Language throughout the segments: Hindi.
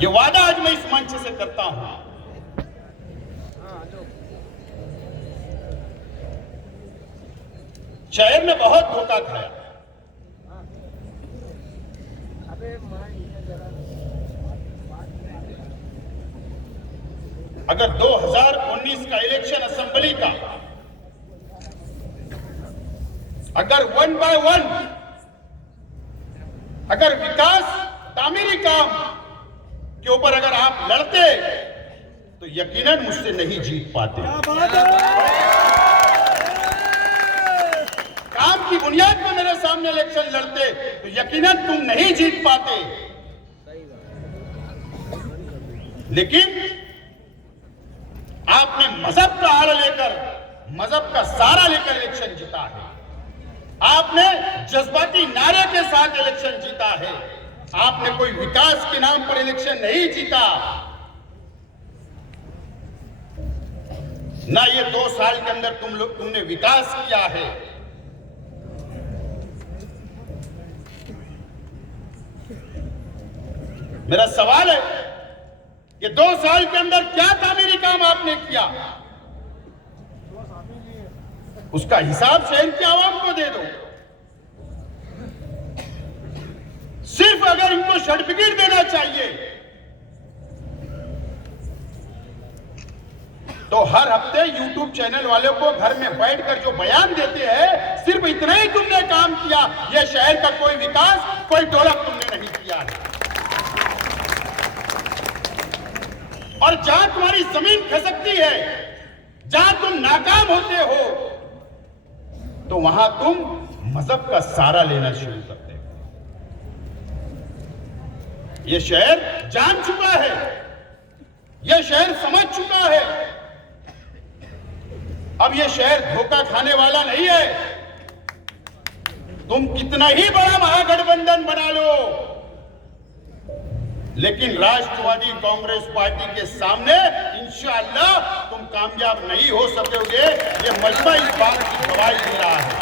ये वादा आज मैं इस मंच से करता हूं। शहर ने बहुत धोखा खाया। अगर 2019 का इलेक्शन असेंबली का अगर 1 बाय 1 अगर विकास तामीरी काम के ऊपर अगर आप लड़ते तो यकीनन मुझसे नहीं जीत पाते। काम की बुनियाद पर मेरे सामने इलेक्शन लड़ते तो यकीनन तुम नहीं जीत पाते। लेकिन आपने मजहब का आड़ लेकर, मजहब का सहारा लेकर इलेक्शन जीता है। आपने जज्बाती नारे के साथ इलेक्शन जीता है। आपने कोई विकास के नाम पर इलेक्शन नहीं जीता। ना ये 2 साल के अंदर तुमने विकास किया है। मेरा सवाल है कि 2 साल के अंदर क्या तामीरी काम आपने किया, उसका हिसाब शहर की आवाम को दे दो। सिर्फ अगर इनको सर्टिफिकेट देना चाहिए तो हर हफ्ते यूट्यूब चैनल वालों को घर में बैठकर जो बयान देते हैं, सिर्फ इतना ही तुमने काम किया। यह शहर का कोई विकास, कोई डेवलप तुमने नहीं किया है। और जहां तुम्हारी जमीन खसकती है, जहां तुम नाकाम होते हो, तो वहां तुम मजहब का सहारा लेना शुरू करते हो। यह शहर जान चुका है, यह शहर समझ चुका है। अब यह शहर धोखा खाने वाला नहीं है। तुम कितना ही बड़ा महागठबंधन बना लो, लेकिन राष्ट्रवादी कांग्रेस पार्टी के सामने इंशाअल्लाह तुम कामयाब नहीं हो सकोगे। ये मजमा इस बात की गवाही दे रहा है।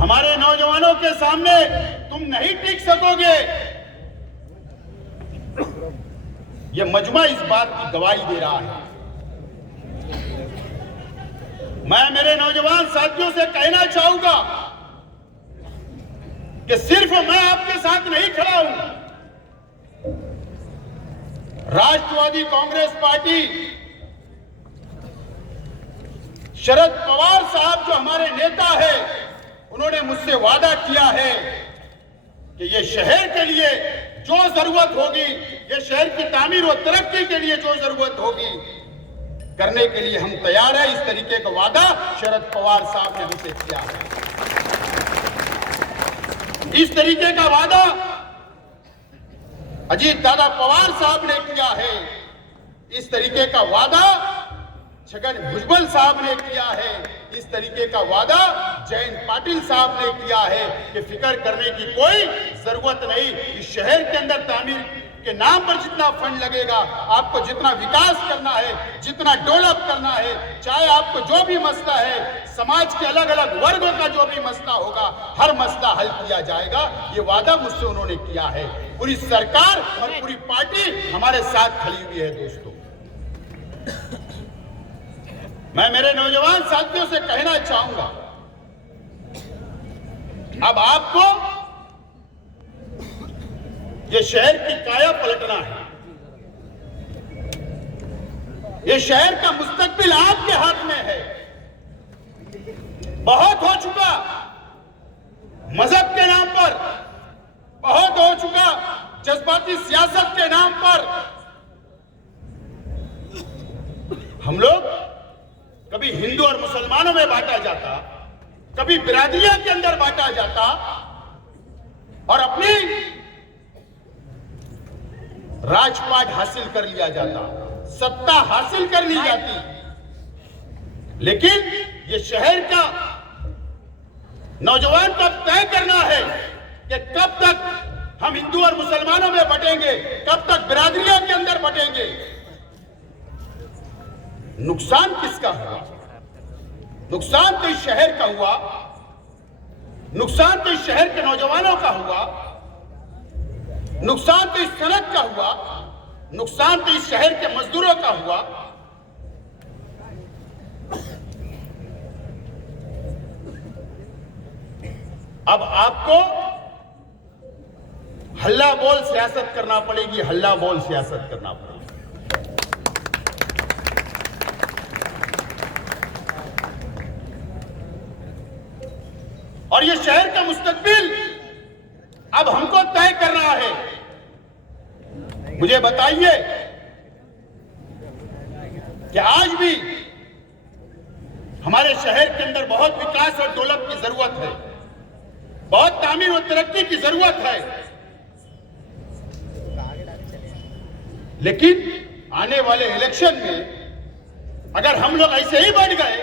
हमारे नौजवानों के सामने तुम नहीं टिक सकोगे। ये मजमा इस बात की गवाही दे रहा है। मैं मेरे नौजवान साथियों से कहना चाहूंगा कि सिर्फ मैं आपके साथ नहीं खड़ा हूं। राष्ट्रवादी कांग्रेस पार्टी, शरद पवार साहब जो हमारे नेता है, उन्होंने मुझसे वादा किया है कि ये शहर के लिए जो जरूरत होगी, ये शहर की तामीर और तरक्की के लिए जो जरूरत होगी, करने के लिए हम तैयार हैं। इस तरीके का वादा शरद पवार साहब ने हमसे किया है। इस तरीके का वादा अजीत दादा पवार साहब ने किया है। इस तरीके का वादा छगन भुजबल साहब ने किया है। इस तरीके का वादा जयंत पाटिल साहब ने किया है कि फिक्र करने की कोई जरूरत नहीं। इस शहर के अंदर तामीर के नाम पर जितना फंड लगेगा, आपको जितना विकास करना है, जितना डेवलप करना है, चाहे आपको जो भी मसला है, समाज के अलग अलग वर्गों का जो भी मसला होगा, हर मसला हल किया जाएगा। ये वादा मुझसे उन्होंने किया है। पूरी सरकार और पूरी पार्टी हमारे साथ खड़ी हुई है। दोस्तों, मैं मेरे नौजवान साथियों से कहना चाहूंगा, अब आपको ये शहर की काया पलटना है। ये शहर का मुस्तकबिल आपके हाथ में है। बहुत हो चुका मजहब के नाम पर, बहुत हो चुका जज्बाती सियासत के नाम पर। हम लोग कभी हिंदू और मुसलमानों में बांटा जाता, कभी बिरादरियों के अंदर बांटा जाता और अपनी राजपाट हासिल कर लिया जाता, सत्ता हासिल कर ली जाती। लेकिन ये शहर का नौजवान को तय करना है कि कब तक हम हिंदू और मुसलमानों में बटेंगे, कब तक बिरादरियों के अंदर बटेंगे। नुकसान किसका हुआ? नुकसान तो इस शहर का हुआ, नुकसान तो इस शहर के नौजवानों का हुआ, नुकसान तो इस सड़क का हुआ, नुकसान तो इस शहर के मजदूरों का हुआ। अब आपको हल्ला बोल सियासत करना पड़ेगी, हल्ला बोल सियासत करना पड़ेगी। और ये शहर का मुस्तकबिल अब हमको तय करना है। मुझे बताइए कि आज भी हमारे शहर के अंदर बहुत विकास और डेवलप की जरूरत है, बहुत तामीर और तरक्की की जरूरत है, लेकिन आने वाले इलेक्शन में अगर हम लोग ऐसे ही बढ़ गए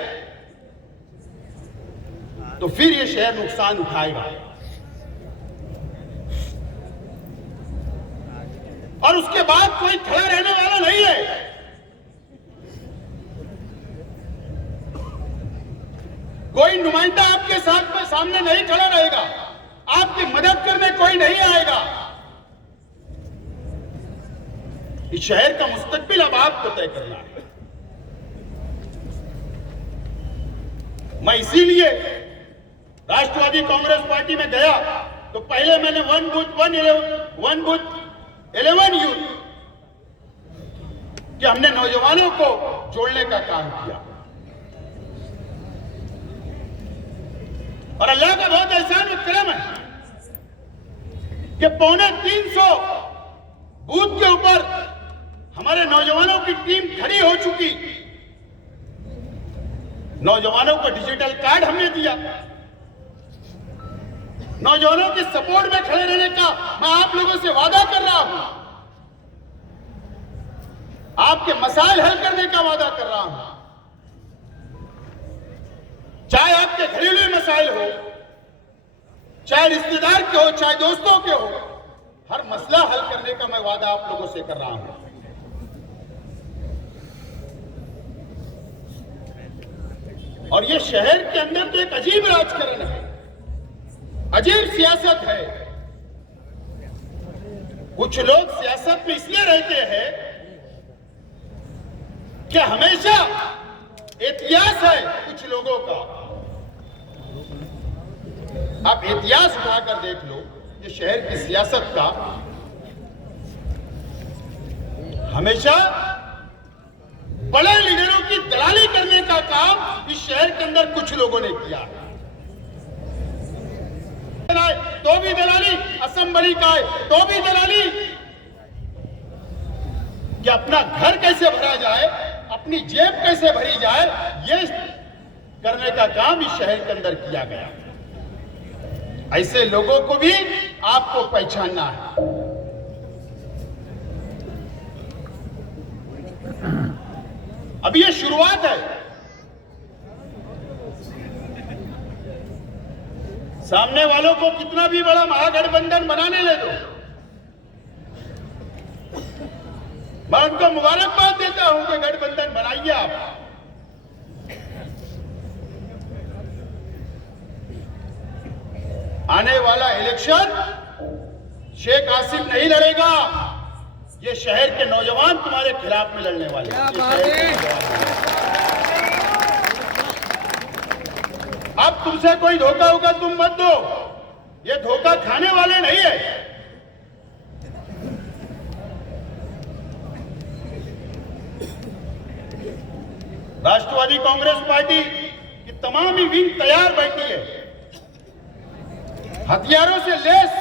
तो फिर ये शहर नुकसान उठाएगा। और उसके बाद कोई खड़ा रहने वाला नहीं है। कोई नुमाइंदा आपके साथ में सामने नहीं खड़ा रहेगा, आपकी मदद करने कोई नहीं आएगा। इस शहर का मुस्तकबिल अब आपको तय करना है। मैं इसीलिए राष्ट्रवादी कांग्रेस पार्टी में गया तो पहले मैंने वन बूथ 11 यूथ कि हमने नौजवानों को जोड़ने का काम किया। और अल्लाह का बहुत एहसान और करम है कि 350 बूथ के ऊपर हमारे नौजवानों की टीम खड़ी हो चुकी। नौजवानों को डिजिटल कार्ड हमने दिया। नौजवानों के सपोर्ट में खड़े रहने का मैं आप लोगों से वादा कर रहा हूं, आपके मसाइल हल करने का वादा कर रहा हूं। चाहे आपके घरेलू मसाइल हो, चाहे रिश्तेदार के हो, चाहे दोस्तों के हो, हर मसला हल करने का मैं वादा आप लोगों से कर रहा हूं। और ये शहर के अंदर तो एक अजीब राजकारण है, अजीब सियासत है। कुछ लोग सियासत में इसलिए रहते हैं कि हमेशा इतिहास है कुछ लोगों का। आप इतिहास उठाकर देख लो, ये शहर की सियासत का हमेशा बड़े लीडरों की दलाली करने का काम इस शहर के अंदर कुछ लोगों ने किया है। तो भी दलाली, असेंबली का है तो भी दलाली, कि अपना घर कैसे भरा जाए, अपनी जेब कैसे भरी जाए, ये करने का काम इस शहर के अंदर किया गया। ऐसे लोगों को भी आपको पहचानना है। अब ये शुरुआत है। सामने वालों को कितना भी बड़ा महागठबंधन बनाने ले दो, मैं उनको मुबारकबाद देता हूं कि गठबंधन बनाइए आप। आने वाला इलेक्शन शेख आसिफ नहीं लड़ेगा, ये शहर के नौजवान तुम्हारे खिलाफ में लड़ने वाले हैं। अब तुमसे कोई धोखा होगा तुम मत दो, ये धोखा खाने वाले नहीं है। राष्ट्रवादी कांग्रेस पार्टी की तमाम ही विंग तैयार बैठी है, हथियारों से लेस,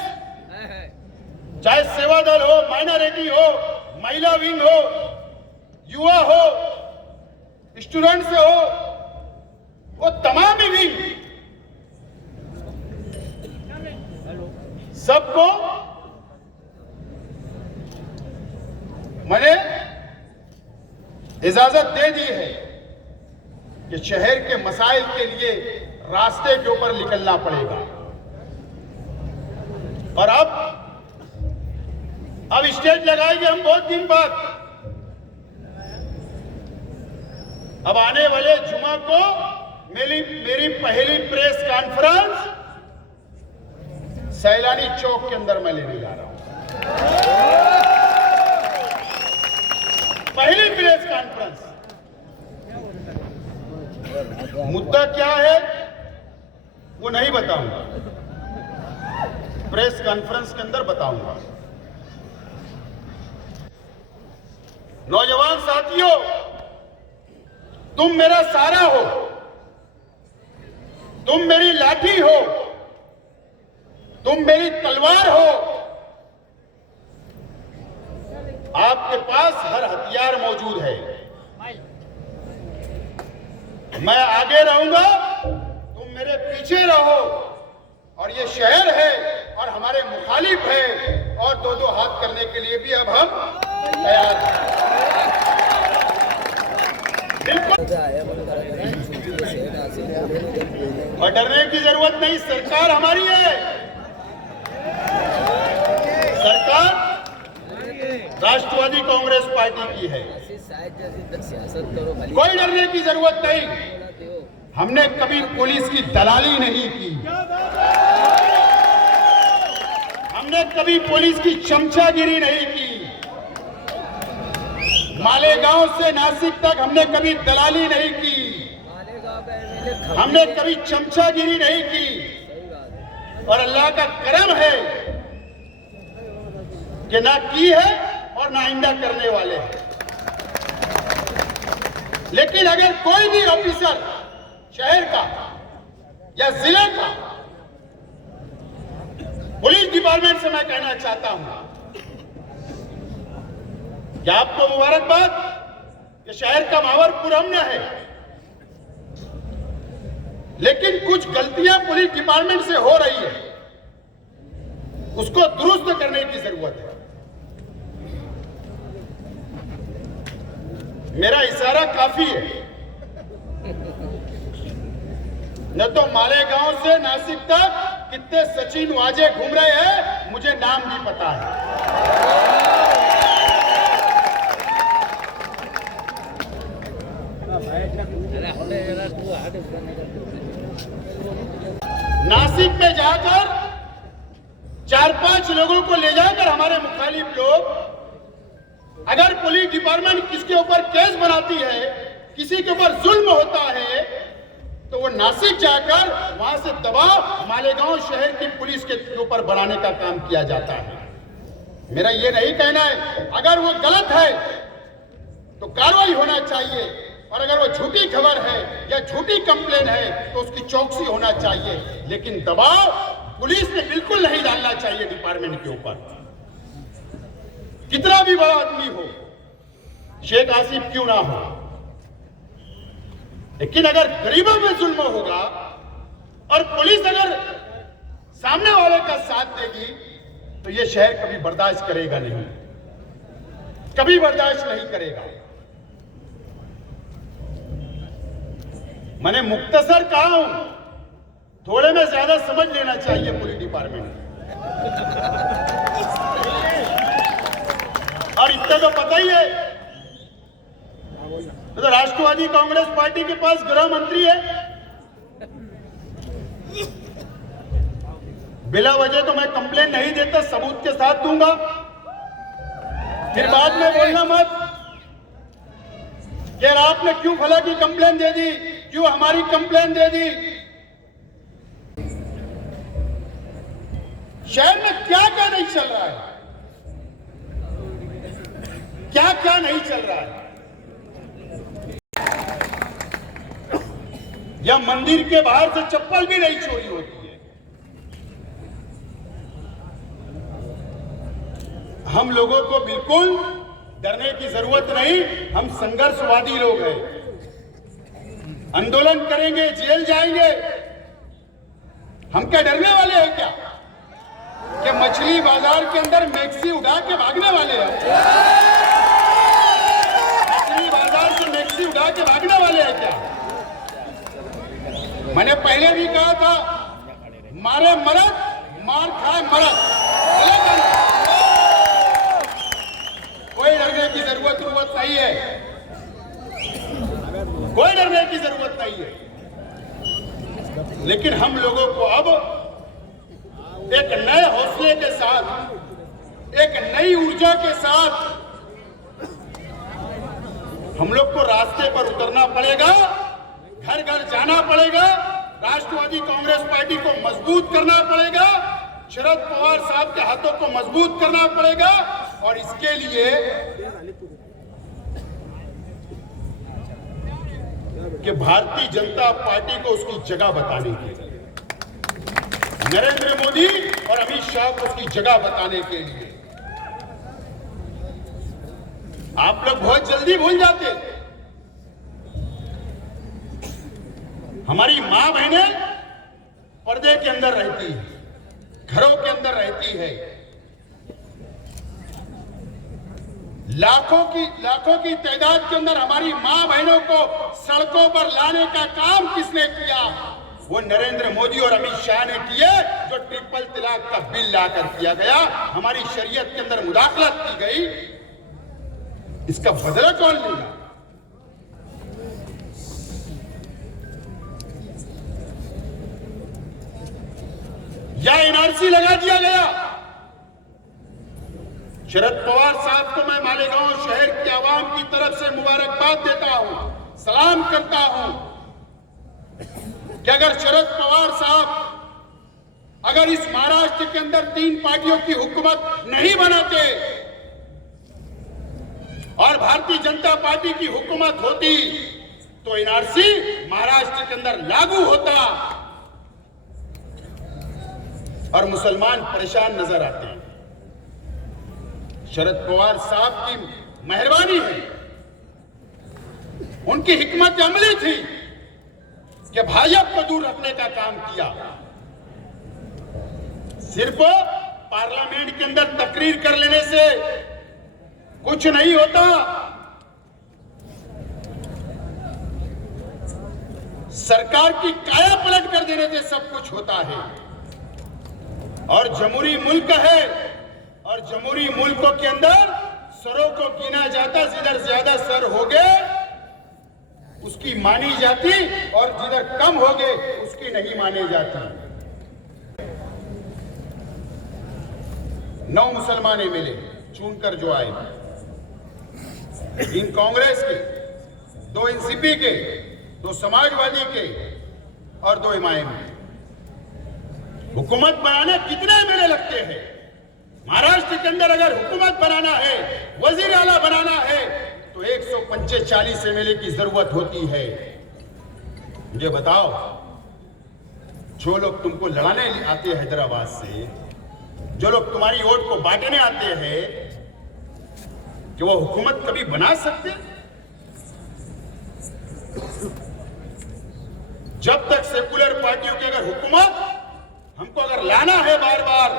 चाहे सेवा दल हो, माइनॉरिटी हो, महिला विंग हो, युवा हो, स्टूडेंट से हो, वो तमाम ही विंग सबको मैंने इजाजत दे दी है कि शहर के मसाइल के लिए रास्ते के ऊपर निकलना पड़ेगा। और अब स्टेज लगाएंगे हम बहुत दिन बाद। अब आने वाले जुमा को मेरी पहली प्रेस कॉन्फ्रेंस सैलानी चौक के अंदर मैं लेने जा रहा हूं। बताऊंगा, प्रेस कॉन्फ्रेंस के अंदर बताऊंगा। नौजवान साथियों, तुम मेरा सहारा हो, तुम मेरी लाठी हो, तुम मेरी तलवार हो। आपके पास हर हथियार मौजूद है। मैं आगे रहूंगा, तुम मेरे पीछे रहो। और ये शहर है और हमारे मुखालिफ है, और दो दो हाथ करने के लिए भी अब हम तैयार हैं। और डरने की जरूरत नहीं, सरकार हमारी है। सरकार राष्ट्रवादी कांग्रेस पार्टी की है, कोई डरने की जरूरत नहीं। हमने कभी पुलिस की दलाली नहीं की, हमने कभी पुलिस की चमचागिरी नहीं की। मालेगांव से नासिक तक हमने कभी दलाली नहीं की, हमने कभी चमचागिरी नहीं की। और अल्लाह का करम है कि ना की है और ना आइंदा करने वाले हैं। लेकिन अगर कोई भी ऑफिसर शहर का या जिले का, पुलिस डिपार्टमेंट से मैं कहना चाहता हूं कि आपको मुबारकबाद, ये शहर का माहौल पुरअमन है। लेकिन कुछ गलतियां पुलिस डिपार्टमेंट से हो रही है, उसको दुरुस्त करने की जरूरत है। मेरा इशारा काफी है, न तो मालेगांव से नासिक तक कितने सचिन वाजे घूम रहे हैं, मुझे नाम भी पता है। नासिक में जाकर 4-5 लोगों को ले जाकर हमारे मुखालिफ लोग, अगर पुलिस डिपार्टमेंट किसके ऊपर केस बनाती है, किसी के ऊपर जुल्म होता है, तो वो नासिक जाकर वहां से दबाव मालेगांव शहर की पुलिस के ऊपर बनाने का काम किया जाता है। मेरा ये नहीं कहना है, अगर वो गलत है तो कार्रवाई होना चाहिए, और अगर वो झूठी खबर है या झूठी कंप्लेन है तो उसकी चौकसी होना चाहिए। लेकिन दबाव पुलिस ने बिल्कुल नहीं डालना चाहिए डिपार्टमेंट के ऊपर। कितना भी बड़ा आदमी हो, शेख आसिफ क्यों ना हो, लेकिन अगर गरीबों में जुल्म होगा और पुलिस अगर सामने वाले का साथ देगी तो यह शहर कभी बर्दाश्त करेगा नहीं, कभी बर्दाश्त नहीं करेगा। मैंने मुख्तसर कहा हूं, थोड़े में ज्यादा समझ लेना चाहिए पुलिस डिपार्टमेंट। और इतना तो पता ही है, तो राष्ट्रवादी कांग्रेस पार्टी के पास गृह मंत्री है। बिला वजह तो मैं कंप्लेन नहीं देता, सबूत के साथ दूंगा। फिर बाद में बोलना मत कि आपने क्यों फला की कंप्लेन दे दी, क्यों हमारी कंप्लेन दे दी। शहर में क्या क्या नहीं चल रहा है, क्या क्या नहीं चल रहा है। या मंदिर के बाहर से चप्पल भी नहीं चोरी होती है। हम लोगों को बिल्कुल डरने की जरूरत नहीं, हम संघर्षवादी लोग हैं। आंदोलन करेंगे, जेल जाएंगे। हम क्या डरने वाले हैं क्या कि मछली बाजार के अंदर मैक्सी उठा के भागने वाले हैं? मछली बाजार से मैक्सी उठा के भागने वाले हैं क्या? मैंने पहले भी कहा था, मारे मरद, मार खाए मरद। कोई डरने की जरूरत नहीं है, कोई डरने की जरूरत नहीं है। लेकिन हम लोगों को अब एक नए हौसले के साथ, एक नई ऊर्जा के साथ हम लोग को रास्ते पर उतरना पड़ेगा, घर घर जाना पड़ेगा, राष्ट्रवादी कांग्रेस पार्टी को मजबूत करना पड़ेगा, शरद पवार साहब के हाथों को मजबूत करना पड़ेगा और इसके लिए कि भारतीय जनता पार्टी को उसकी जगह बताने के लिए, नरेंद्र मोदी और अमित शाह को उसकी जगह बताने के लिए। आप लोग बहुत जल्दी भूल जाते, हमारी मां बहनें पर्दे के अंदर रहती है, घरों के अंदर रहती है, लाखों की तादाद के अंदर हमारी मां बहनों को सड़कों पर लाने का काम किसने किया? वो नरेंद्र मोदी और अमित शाह ने किए, जो ट्रिपल तलाक का बिल लाकर किया गया, हमारी शरीयत के अंदर मुदाखलत की गई, इसका बदला कौन लेगा? या एनआरसी लगा दिया गया। शरद पवार साहब को मैं मालेगांव शहर की आवाम की तरफ से मुबारकबाद देता हूं, सलाम करता हूं कि अगर शरद पवार साहब अगर इस महाराष्ट्र के अंदर 3 पार्टियों की हुकूमत नहीं बनाते और भारतीय जनता पार्टी की हुकूमत होती तो एनआरसी महाराष्ट्र के अंदर लागू होता और मुसलमान परेशान नजर आते हैं। शरद पवार साहब की मेहरबानी है, उनकी हिकमत अमली थी कि भाजपा को दूर रखने का काम किया। सिर्फ पार्लियामेंट के अंदर तकरीर कर लेने से कुछ नहीं होता, सरकार की काया पलट कर देने से सब कुछ होता है। और जमहूरी मुल्क है और जमहूरी मुल्कों के अंदर सरों को गिना जाता, जिधर ज्यादा सर हो गए उसकी मानी जाती और जिधर कम हो गए उसकी नहीं मानी जाती। 9 मुसलमाने मिले चुनकर जो आए, 3 कांग्रेस के, 2 एनसीपी के, 2 समाजवादी के और 2 एमआईएम के। हुकूमत बनाने कितने एमएलए लगते हैं? महाराष्ट्र के अंदर अगर हुकूमत बनाना है, वजीर आला बनाना है तो 145 एमएलए की जरूरत होती है। मुझे बताओ, जो लोग तुमको लड़ाने आते हैं हैदराबाद से, जो लोग तुम्हारी वोट को बांटने आते हैं, कि वो हुकूमत कभी बना सकते? जब तक सेकुलर पार्टियों की अगर हुकूमत हमको अगर लाना है बार बार,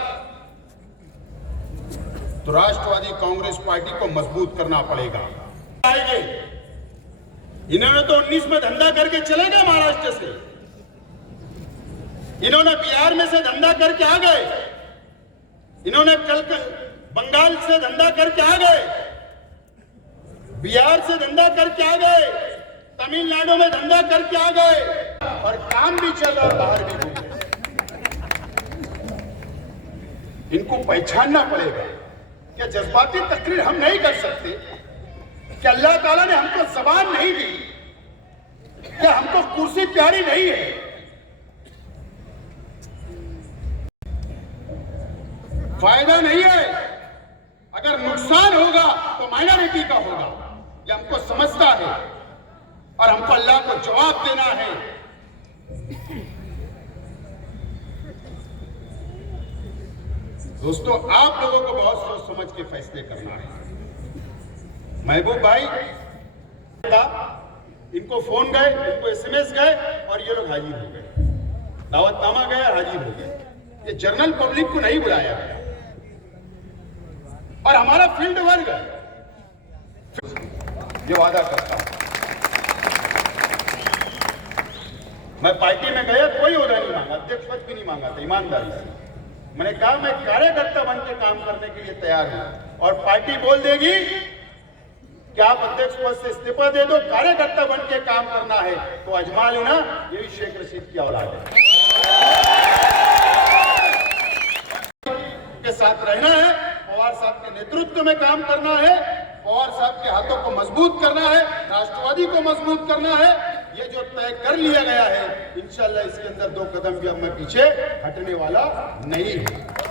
तो राष्ट्रवादी कांग्रेस पार्टी को मजबूत करना पड़ेगा। आएंगे, इन्होंने तो 19 में धंधा करके चले गए महाराष्ट्र से, इन्होंने बिहार में से धंधा करके आ गए, इन्होंने कल बंगाल से धंधा करके आ गए, बिहार से धंधा करके आ गए, तमिलनाडु में धंधा करके आ गए और काम भी चल रहा, बाहर भी घूम। इनको पहचानना पड़ेगा कि जज्बाती तकरीर हम नहीं कर सकते, कि अल्लाह ताला ने हमको ज़बान नहीं दी, कि हमको कुर्सी प्यारी नहीं है। फायदा नहीं है, अगर नुकसान होगा तो माइनॉरिटी का होगा, ये हमको समझता है और हमको अल्लाह को जवाब देना है। दोस्तों, आप लोगों को बहुत सोच समझ के फैसले करना है। महबूब भाई का इनको फोन गए, इनको एसएमएस गए और ये लोग हाजिर हो गए, दावतनामा गया, हाजिर हो गए। ये जनरल पब्लिक को नहीं बुलाया गया और हमारा फील्ड वर्क है, ये वादा करता हूं। मैं पार्टी में गया, कोई ओहदा नहीं मांगा, अध्यक्ष पद भी नहीं मांगा था, ईमानदारी से मैंने कहा मैं कार्यकर्ता बन के काम करने के लिए तैयार हूं। और पार्टी बोल देगी कि आप अध्यक्ष पद से इस्तीफा दे दो, कार्यकर्ता बन के काम करना है, तो अजमा लेना, ये भी शेख रशीद की औलाद है। के साथ रहना है, पवार साहब के नेतृत्व में काम करना है, पवार साहब के हाथों को मजबूत करना है, राष्ट्रवादी को मजबूत करना है। ये जो तय कर लिया गया है। इंशाल्लाह इसके अंदर 2 कदम भी अब मैं पीछे हटने वाला नहीं हूं।